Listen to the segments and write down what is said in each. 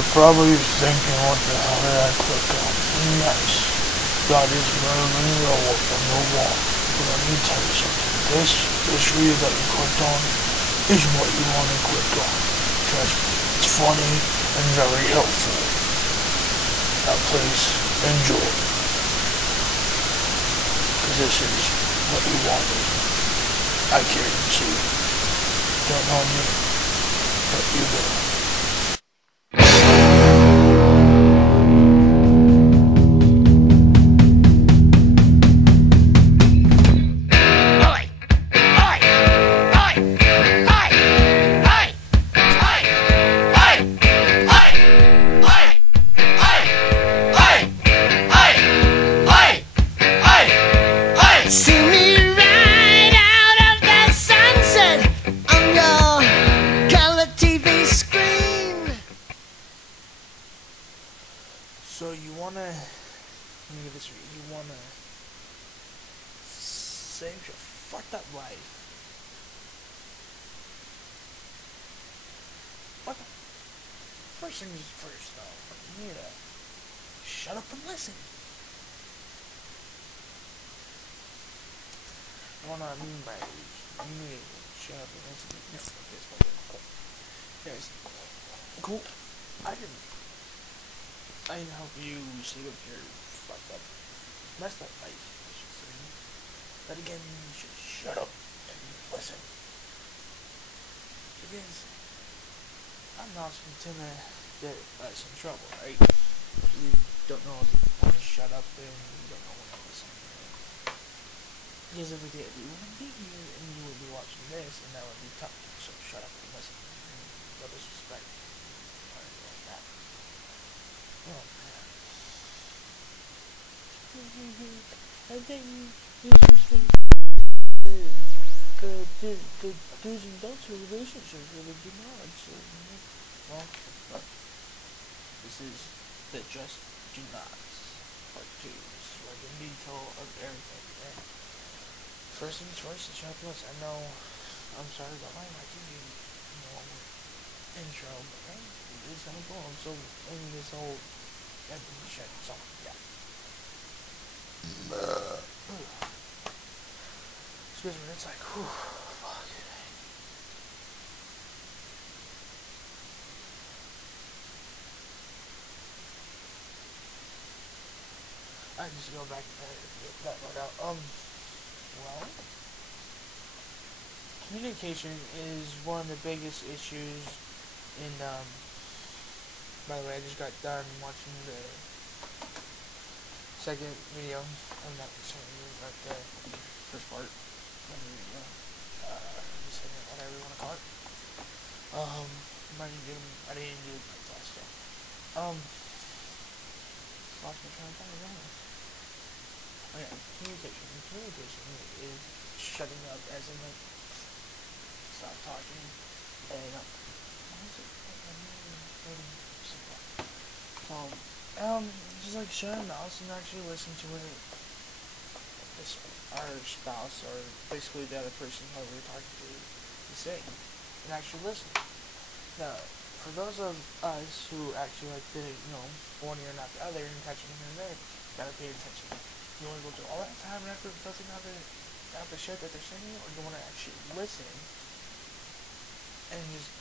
You're probably thinking, what the hell did I click on? Nice. Got his Marilyn roll up on your wall. But let me tell you something. This video that you clicked on is what you want to click on. Trust me, it's funny and very helpful. Now please, enjoy. Because this is what you wanted. I guarantee. Don't know me, but you will. So you wanna, let me get this right, you wanna save your fucked up life. What the? First things first though, you need to shut up and listen. What I mean by you need to shut up and listen. No, this one is cool. Anyways, cool. I can help you save up your fucked up, messed up life, I should say. But again, you should shut up and listen. Because I'm not going to get us in trouble, right? You don't know when to shut up and you don't know when to listen. Because if we did, we wouldn't be here and you would be watching this and that would be tough. So shut up and listen. No disrespect. Or anything like that. Oh man. I think you should the do's and don'ts of relationships really do not. So, well, this is the just do nots part 2. This is like a detail of everything. And first things first, the checklist. I know, I'm sorry about my intro, but man, it is kind of cool. I'm so in this whole shit, so yeah. Excuse me, it's like, whew, fuck. I just go back to that right out. Well, communication is one of the biggest issues in, by the way, I just got done watching the second video. I'm not the second video, but the first part of the video. The second, whatever you want to call it. I didn't do it like last time. Lost my train of thought again. Oh yeah, communication. Communication is shutting up, as in like, stop talking, and just like shut our mouths and actually listen to what our spouse or basically the other person that we're talking to is saying, and actually listen. Now, for those of us who actually like to, one ear not the other and touching here and there, you gotta pay attention. You want to go through all that time and effort filtering out the shit that they're saying, or you want to actually listen and just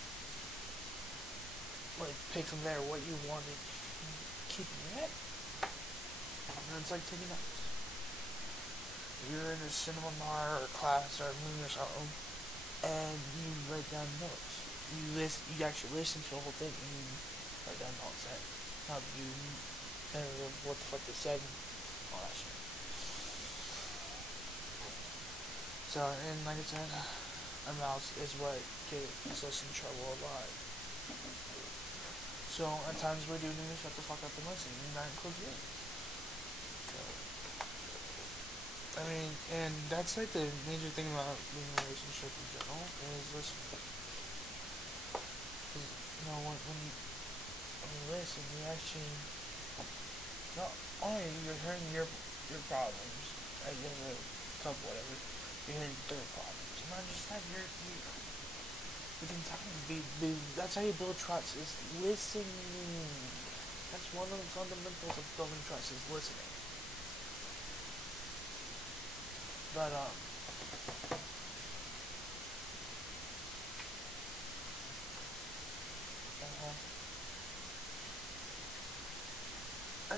like pick from there what you want to keep in your head. And it's like taking notes. You're in a seminar or class or a meeting or something, and you write down notes. You actually listen to the whole thing, and you write down notes that how you what the fuck they said and all that shit. So, and like I said, our mouth is what gets us in trouble a lot. So, at times we do need to shut the fuck up and listen, and that includes me. I mean, and that's like the major thing about being in a relationship in general, is listening. Because, when you listen, you actually, not only you're hearing your problems, right, you have a couple, whatever, you're hearing their problems, and not just that, within time. That's how you build trust, is listening. That's one of the fundamentals of building trust, is listening. But, and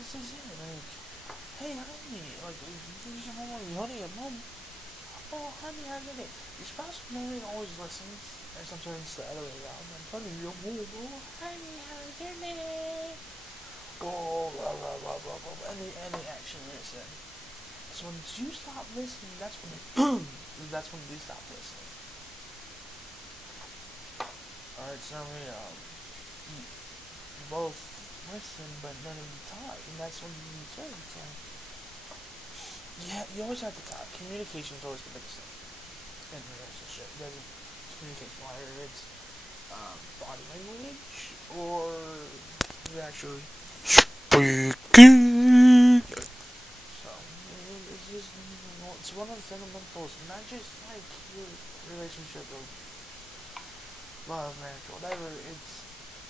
this is it, like, hey, honey, like, you come home with honey at mom. Oh, honey, I did it. Your spouse maybe always listens, and sometimes it's the other way around. And honey, honey, how's your day? Oh, blah, blah, blah, blah, blah, and they actually listen. So once you stop listening, that's when they stop listening. Alright, so you both listen, but none of you talk, and that's when you say, it's like, yeah, you always have to talk. Communication is always the biggest thing in a relationship. It doesn't communicate, whether it's body language or you actually speaking. So it's just, it's one of the fundamentals, not just like your relationship of love, marriage, whatever. It's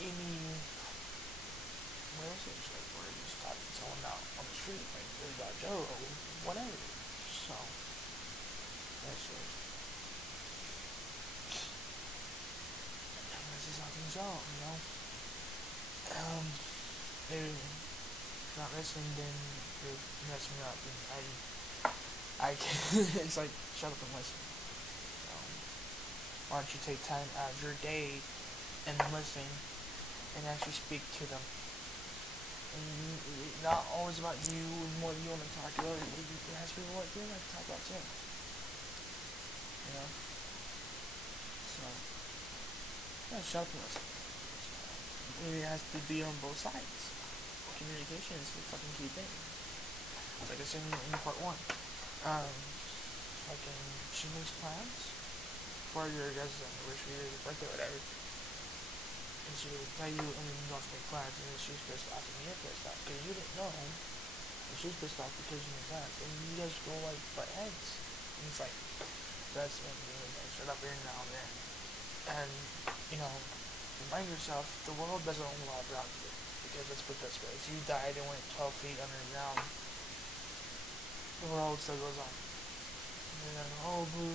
any relationship where you're just talking to someone out on the street, like there's about Joe or whatever. So that's just, this is how things are, you know. If you're not listening, then you're messing up, and I can, it's like, shut up and listen. Why don't you take time out of your day and listen and actually speak to them? And not always about you and what you want to talk about. It has to be what you like to talk about too. You know? So, yeah, shut up and listen. It has to be on both sides. Communication is the fucking key thing. Like I said in part 1. Fucking, she makes plans for your guys' anniversary or your birthday, whatever. And she would tell you, and then you don't make plans, and then she's pissed off, and you're pissed off because you didn't know, and she's pissed off because you made plans, and you guys go like butt heads, and it's like, that's when you shut up every now and then, and you know, remind yourself the world doesn't revolve around you, because let's put it this way: if you died and went 12 feet underground, the world still goes on. And then, oh, boo,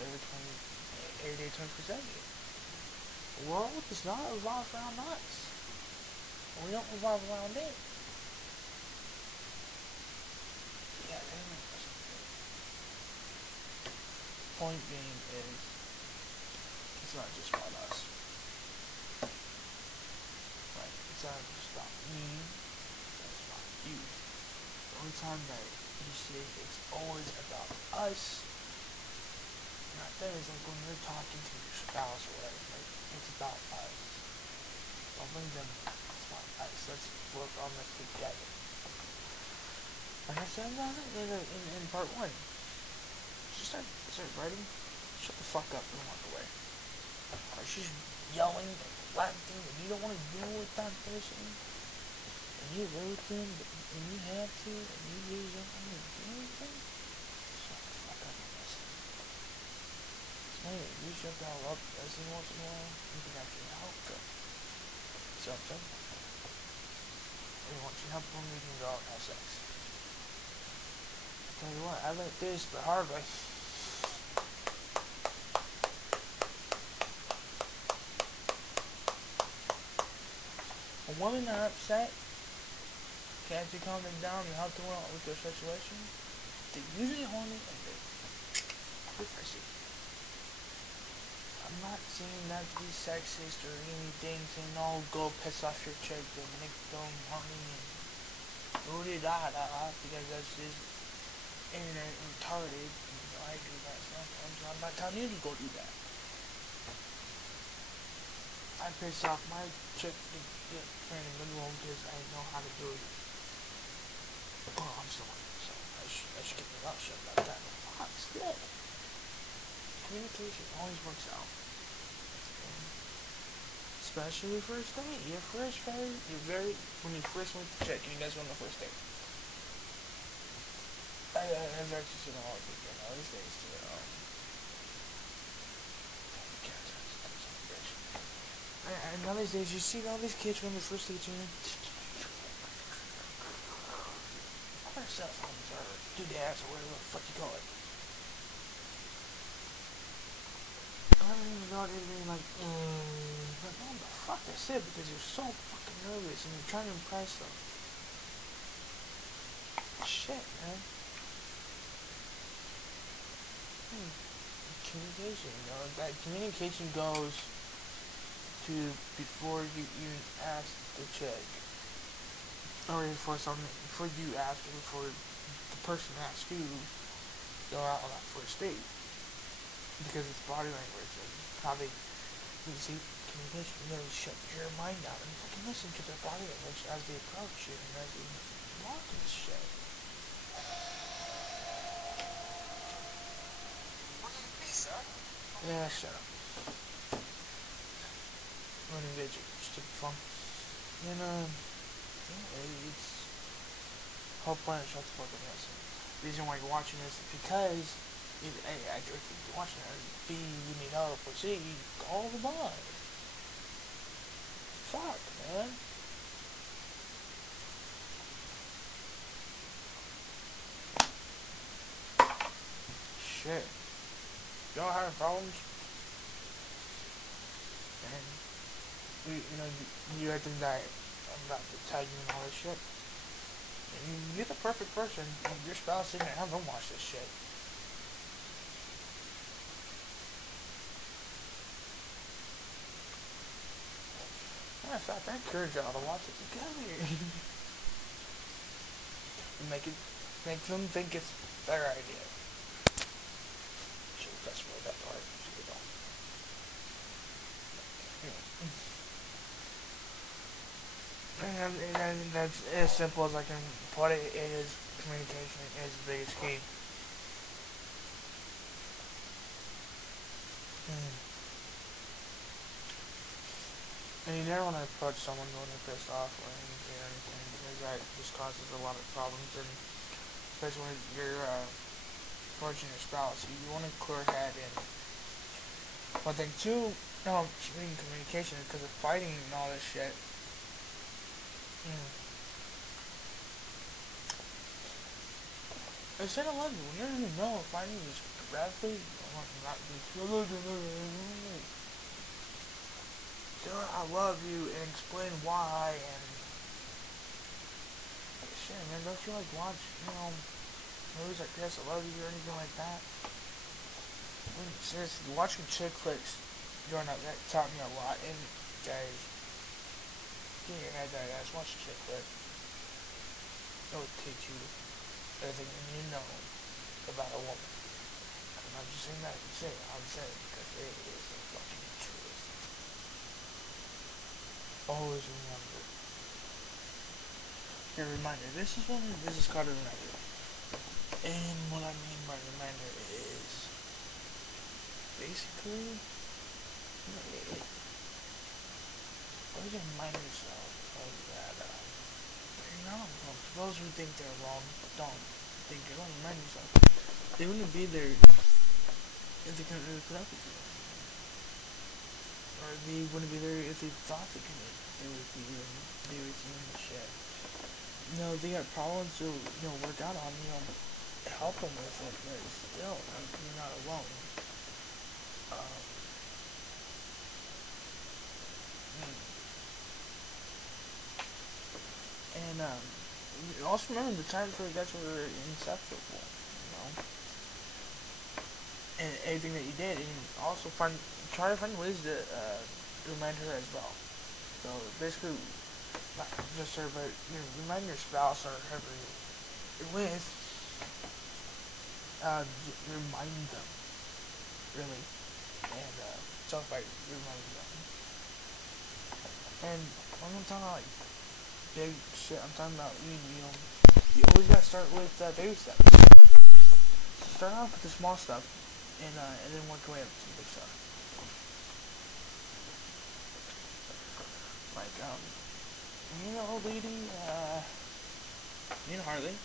every day turns for 70. The world does not revolve around us. We don't revolve around it. Yeah, point being is, it's not just about us. Right? It's not just about me. It's not just about you. The only time that you see it's always about us, not that is like when you're talking to your spouse or whatever, like, it's about us. Don't bring them in. It's about us. Let's work on this together. Like I said in part 1, she start writing, shut the fuck up and walk away. Or she's yelling and ranting and you don't want to deal with that person. And you wrote them, and you have to, and you really don't want to deal with them. Shut the fuck up and listen. So maybe you shut the hell up every once in a while, you can actually help them. See what I'm saying? And once you help them, you can go out and have sex. I'll tell you what, I learned this the hard way. When women are upset, can't you calm them down and help them out with their situation? They usually horny and they're refreshing. I'm not saying that to be sexist or anything, saying, oh, go piss off your chick and make them horny and do-de-da-da, because that's just internet retarded. You know, I do that sometimes. I'm not telling you to go do that. I piss off my chick to get trained in the room because I know how to do it. Oh, I'm still on it, so I should get my mouth shut about that. Fuck, still. Communication always works out. Especially your first date. When you first meet the chick and you guys go on the first date. I've actually seen a lot of people nowadays to And nowadays, you see all these kids when they're first 18, their cell phones or doodads or whatever the fuck you call it. I don't even know anything like, what the fuck that's it, because you're so fucking nervous and you're trying to impress them. Shit, man. Communication, you know, that communication goes to before you even ask the chick, or before you ask, or before the person asks you to go out on that first date, because it's body language and how they, you see, communication, you gotta shut your mind out and fucking listen to their body language as they approach you and as they walk and shit. Yeah, shut up. I'm gonna get you, stupid phone. And, it's whole point of shut the fuck up, listen. The reason why you're watching this is because either A, I direct you to watching it, or B, you need help, or C, call the boy. Fuck, man. Shit. Y'all having problems? And you had them that I'm about to tell you and all this shit. And you get the perfect person, and your spouse isn't gonna have them watch this shit. Matter of fact, I encourage y'all to watch it together. Make them think it's their idea. That's really that part. And that's as simple as I can put it. It is communication is the biggest key. And you never want to approach someone when they're pissed off or anything, because that just causes a lot of problems, and especially when you're approaching your spouse, you want to clear head. And one thing too, speaking communication, because of fighting and all this shit. I said I love you. When you don't even know if fighting is rapidly, I love you and explain why, and shit, man, don't you like watch, movies like Yes, I Love You or anything like that? Seriously, watching chick flicks growing up, that taught me a lot. And guys, get your head out of that, watch a chick flick. It will teach you everything you need to know about a woman. I'm not just saying that to say it, I'm saying it because it is the fucking truth. Always remember. Your reminder. This is called a reminder. And what I mean by reminder is basically always remind yourself of that you're not wrong. For those who think they're wrong, don't think you're wrong. Remind yourself they wouldn't be there if they couldn't really put up with you. Or they wouldn't be there if they thought they could be with you and be with you and shit. They got problems to work out on, help them with it, but still, you're not alone. And also remember the times where you guys were inseparable, and anything that you did, and also try to find ways to remind her as well. So basically, not just her, but remind your spouse or whoever you're with. Remind them, really, and talk about reminding them. And I'm not talking about like big shit. I'm talking about you always gotta start with baby steps. Start off with the small stuff, and then work your way up to the big stuff. Like lady, Harley.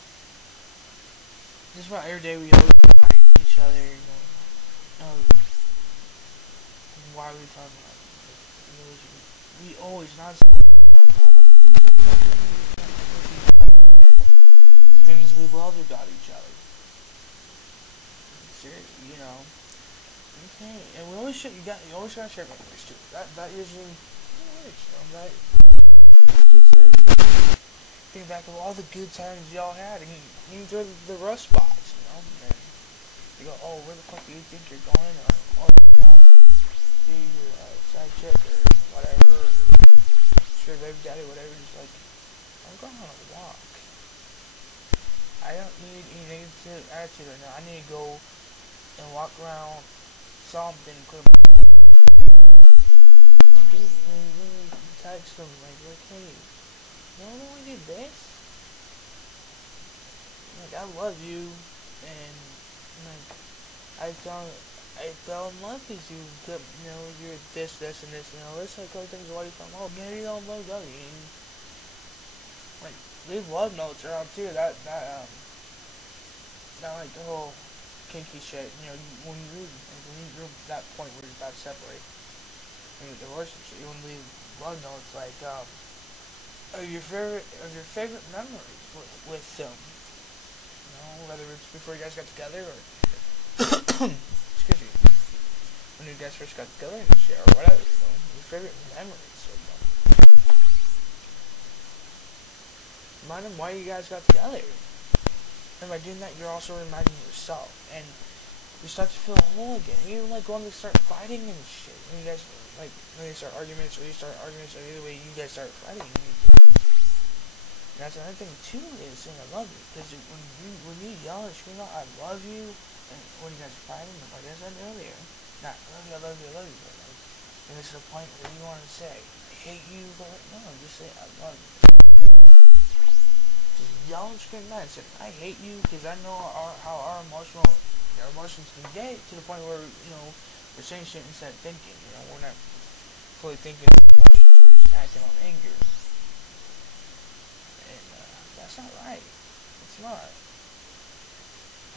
Just about every day we always remind each other, why we talking about we always not talk about the things that we don't really and the things we love about each other. Seriously, you know. Okay, and we always should. You always gotta share memories too. That usually works. You know, that gets a think back of all the good times y'all had, and you enjoy the rough spots. You know, and you go, oh, where the fuck do you think you're going? Or oh, you're off to see your side chick or whatever, or sure baby daddy, whatever. Just like, I'm going on a walk. I don't need any negative attitude right now. I need to go and walk around something, put and text them like, hey, you know when we did this? Like, I love you, and like, I fell in love with you. You know, you're this, and this. You know, this like other things. Why you from? Oh, man, you don't love you. And, like, leave love notes around too. That like the whole kinky shit. You know, when you're at that point where you're about to separate in the relationship, you want to leave love notes like your favorite memories with them. You know, whether it's before you guys got together or excuse me, when you guys first got together and shit or whatever. You know, your favorite memories with them. Remind them why you guys got together. And by doing that, you're also reminding yourself, and you start to feel whole again. You even like when they start fighting and shit. When you guys like when you start arguments, or either way, you guys start fighting. And that's another thing too, is saying I love you, because when you yell and scream out I love you, and when you guys are fighting, like I said earlier, not I love you, but like when it's to the point where you want to say I hate you, but no, just say I love you. Yell and scream that and say I hate you, because I know how our emotions can get to the point where, you know, we're saying shit instead of thinking. You know, we're not fully thinking emotions, we're just acting on anger, and that's not right. It's not.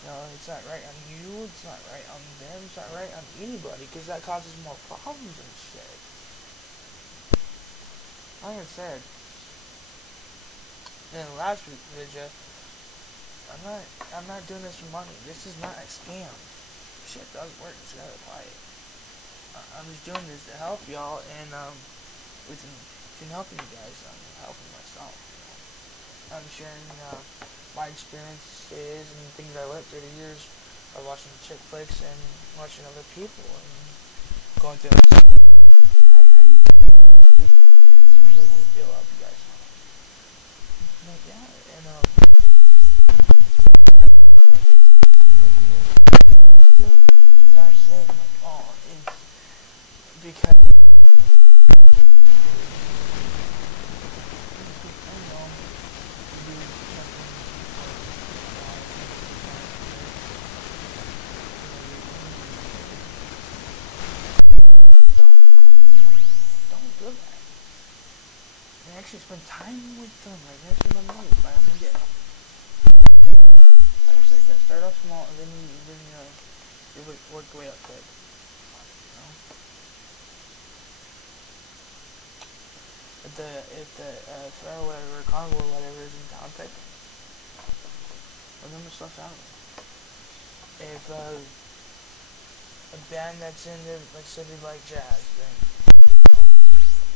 You know, it's not right on you, it's not right on them, it's not right on anybody, because that causes more problems and shit. Like I said in the last video, I'm not doing this for money. This is not a scam. Shit does work. You gotta apply it. I'm just doing this to help y'all, and within helping you guys, I'm helping myself. You know? I'm sharing my experiences and things I learned through the years by watching chick flicks and watching other people and going through it. And I do think that it'll help you guys. But yeah, and still do that shit like, oh, it's because don't do that. And actually spend time with them. Like, that's what I'm gonna do. Like, I'm gonna get. Like I said, you gotta start off small, and then you work your way up quick. You know? If the fair or whatever, carnival or whatever is in town, pick them. Remember stuff out of them. If a band that's in there, like, said they like jazz, then, you know,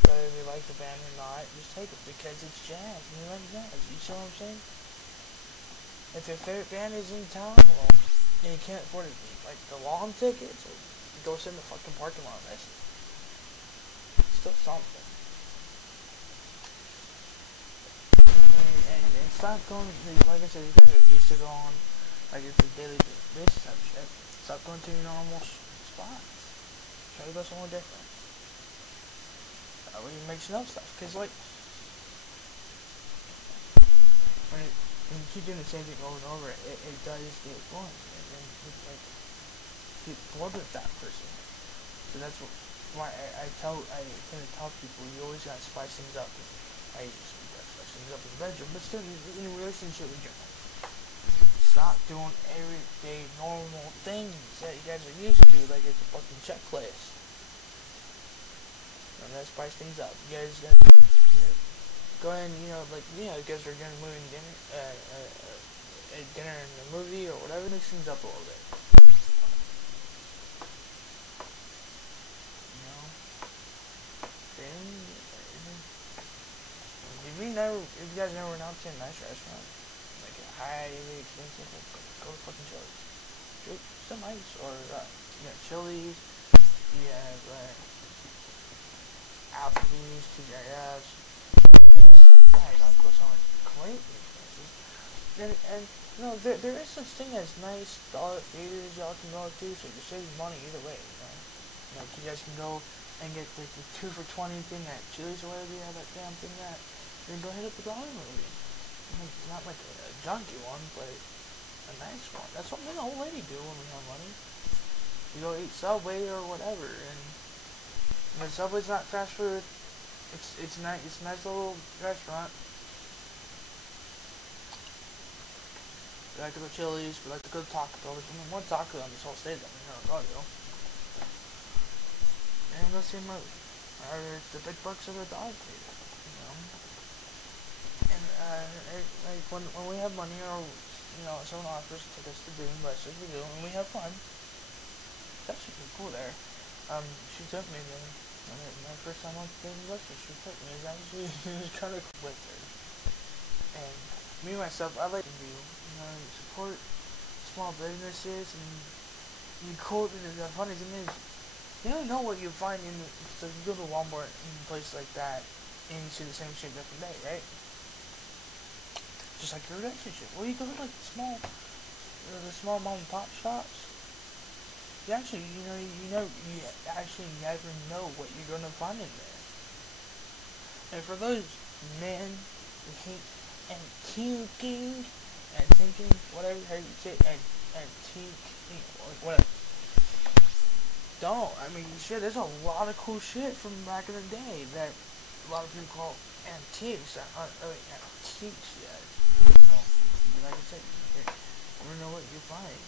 whether they like the band or not, just take it, because it's jazz, and you like jazz. You see what I'm saying? If your favorite band is in town, well, and you can't afford it, like the long tickets, or go sit in the fucking parking lot and listen. It's still something. And stop going, like I said, you guys are used to go on, like it's a daily basis type shit. Stop going to your normal spots. Try to go somewhere different. Where you make snow stuff, because like, when you keep doing the same thing over and over, it does get boring, and then it's like, you get bored with that person. So that's why I tend to tell people, you always gotta spice things up. I used to spice things up in the bedroom, but still in a relationship with your stop doing everyday normal things that you guys are used to, like it's a fucking checklist. You That spice things up. You guys gonna, go ahead and, like, you guys are gonna movie and dinner, dinner and a movie or whatever, mix things up a little bit. You know, then, if you guys never went out to a nice restaurant, like a highly expensive, go to fucking Chili's. Some nice, or Chili's. You have Applebee's, TGIS, places like that. You don't go somewhere completely expensive. And there is such thing as nice dollar theaters y'all can go to, so you're saving money either way. You guys can go and get the 2 for $20 thing at Chili's or whatever. You have that damn thing that. Then go hit up the dollar movie. Not like a junky one, but a nice one. That's what me and the old lady do when we have money. We go eat Subway or whatever, and Subway's not fast food. It's nice. It's a nice little restaurant. We like to go to Chili's. We like to go to Taco Bell. There's only one taco on this whole state that we never go to. And go see a movie. Or the big bucks of the dog theater. And like when we have money, or someone offers to take us to do, let's just do, and we have fun. It's actually pretty cool there. She took me there. My first time on the Western, she took me. It was kind of cool with her. And me myself, I like to do, support small businesses, and the funny thing is, you don't know what you find so you go to Walmart and places like that, and you see the same shit every day, right? Just like your relationship. Well, you go to like the small mom and pop shops. You actually, you actually never know what you're gonna find in there. And for those men who hate antiquing and thinking, whatever how you say, antique, whatever. Don't. I mean, shit. There's a lot of cool shit from back in the day that a lot of people call antiques. That aren't really antiques yet. Like I said, you never know what you find.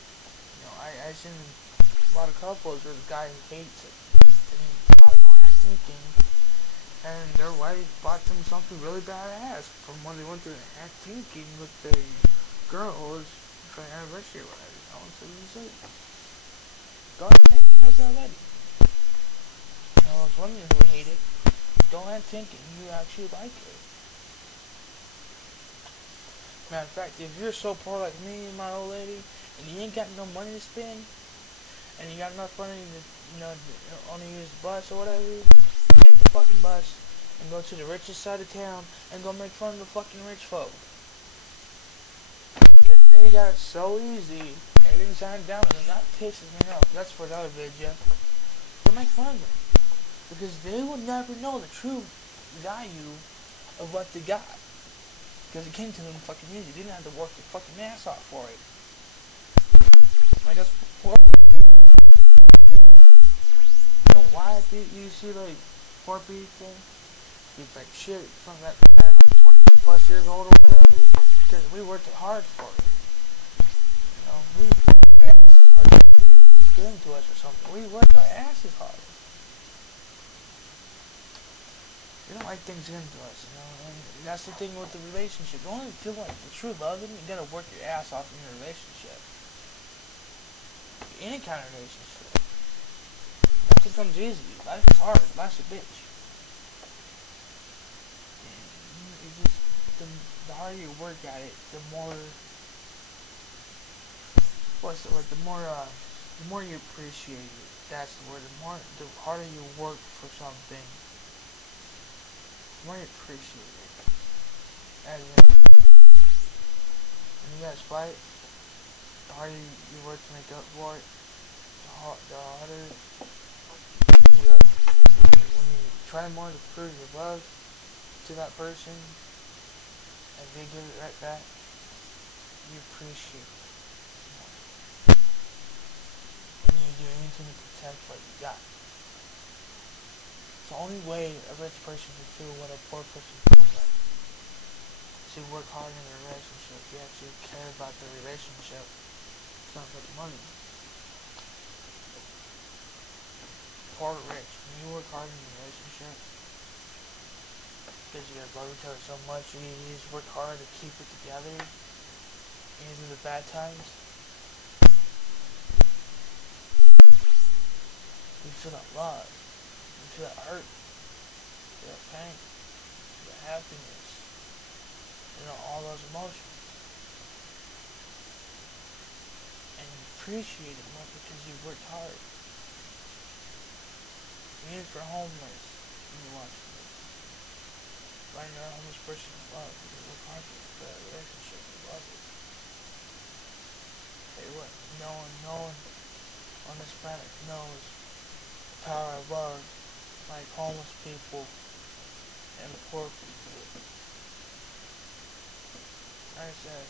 I've seen a lot of couples where the guy hates it, and a lot of going antiquing, and their wife bought them something really badass from when they went to antiquing with the girls for the anniversary or whatever. So you say, go antiquing with your lady. It's women who hate it. Go antiquing, you actually like it. Matter of fact, if you're so poor like me and my old lady, and you ain't got no money to spend, and you got enough money to, only use the bus or whatever, take the fucking bus and go to the richest side of town and go make fun of the fucking rich folk. Because they got it so easy, and everything's signed down, and that pisses me off. That's for another video. Go make fun of them. Because they will never know the true value of what they got. Because it came to them fucking easy. They didn't have to work their fucking ass off for it. Like us poor. Why you see like poor people get like shit from that time, like 20 plus years old or whatever? Because we worked hard for it. We worked our asses hard. Maybe it was given to us or something. We worked our asses hard. We don't like things given to us, and that's the thing with the relationship. You only feel like the true loving, you gotta work your ass off in your relationship. Any kind of relationship. Nothing comes easy. Life is hard. Life's a bitch. And the harder you work at it, the more, the more you appreciate it. That's the word. The harder you work for something, the more you appreciate it. As in, when you guys fight, the harder you work to make up for it, the harder when you try more to prove your love to that person, and they give it right back, you appreciate it more. And you do anything to protect what you got. It's the only way a rich person can feel what a poor person feels like. So you work hard in a relationship. You actually care about the relationship. It's not about the money. part rich. When you work hard in a relationship, because you guys love each other so much, you just work hard to keep it together, even through the bad times. You feel that love. You feel that hurt. You feel that pain. The happiness. All those emotions. And you appreciate it more because you worked hard. Even if you're homeless and you watch this. Find your homeless person you love. You work hard for that relationship. You love it. Hey, what? No one on this planet knows the power of love like homeless people and poor people. Like I said,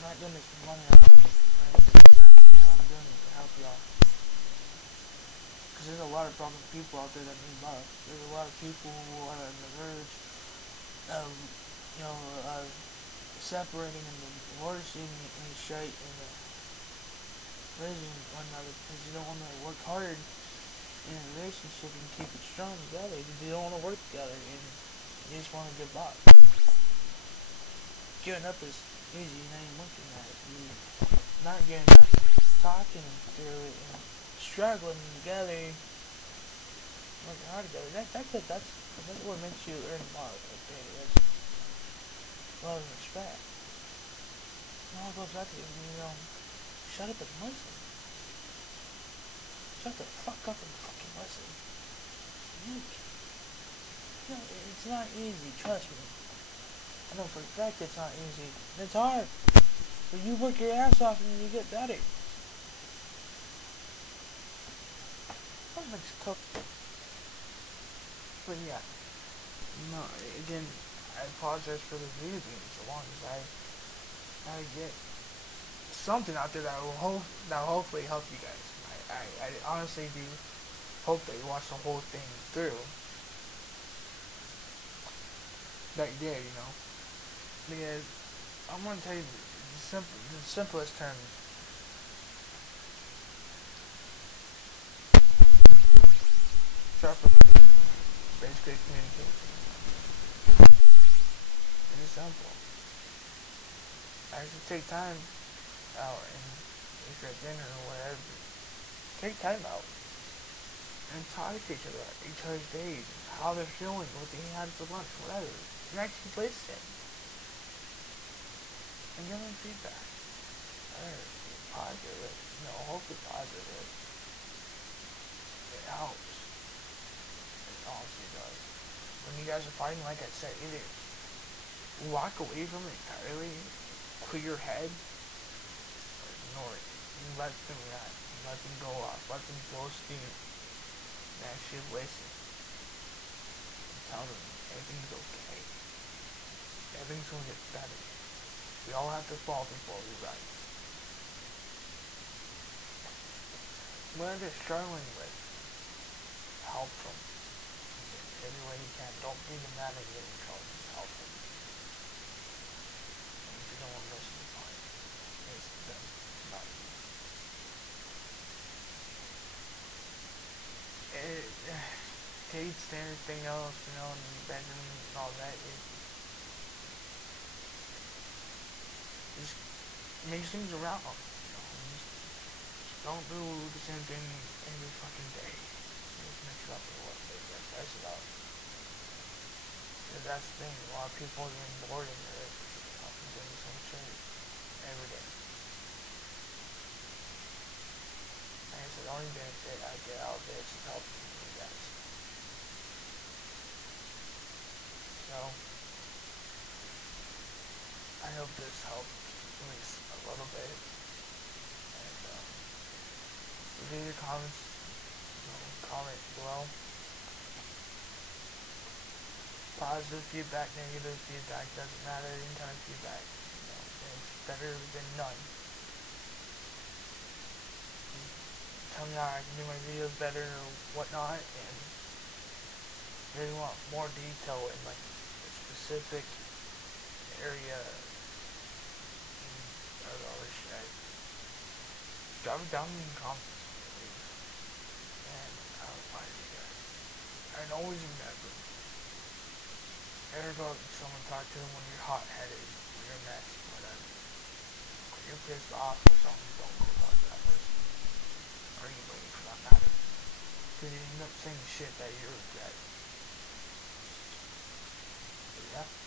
I'm not doing this for money around. I'm doing it to help y'all. Because there's a lot of broken people out there that need love. There's a lot of people who are on the verge of, separating and divorcing and shit and raising one another because you don't want to work hard in a relationship and keep it strong together. You don't want to work together and you just want to give up. Giving up is easy, you ain't looking at it. You're not giving up, talking through it and struggling together, working hard together. That's what makes you earn love. Okay, that's love and respect. It all goes back to shut up and listen. Shut the fuck up and fucking listen. It's not easy, trust me. I know for a fact it's not easy. It's hard. But you work your ass off and you get better. But yeah. No, again, I apologize for the video being so long as I get something out there that will hopefully help you guys. I honestly do hope that you watch the whole thing through. That you did, because I'm gonna tell you the simplest term. Start from basically communication. It's simple. I should take time out and if you're at dinner or whatever, take time out and talk to each other's days, how they're feeling, what they had for lunch, whatever. And actually listen. And give them feedback. Positive. Hopefully positive. It helps. It honestly does. When you guys are fighting, like I said, either walk away from it entirely, clear your head, or ignore it. You let them run. Let them go off. Let them blow steam. And actually listen. And tell them everything's okay. Everything's gonna get better. We all have to fall before we rise. Whatever they're struggling with, help them. In every way you can. Don't be the man that you're in trouble. Just help them. And if you don't want to listen, fine. It's them, not you. Dates and everything else, in the bedroom and all that, it just makes things around. Just don't do the same thing every fucking day. Just mix it up a little bit, spice it up. Because that's the thing, a lot of people are getting bored in their doing the same shit every day. Like I said, the only benefit I get out of this is helping you guys. So, I hope this helped at least a little bit. And, leave your comments, comment below. Positive feedback, negative feedback, doesn't matter, any kind of feedback. It's better than none. Tell me how I can do my videos better or whatnot, and if you want more detail in like a specific area or shit, drop it down in the comments. And always remember, never go up to someone and talk to them when you're hot-headed, when you're messed, whatever. When you're pissed off or something, don't go talk to that person. Or anybody for that matter. Because you end up saying shit that you regret. But yeah.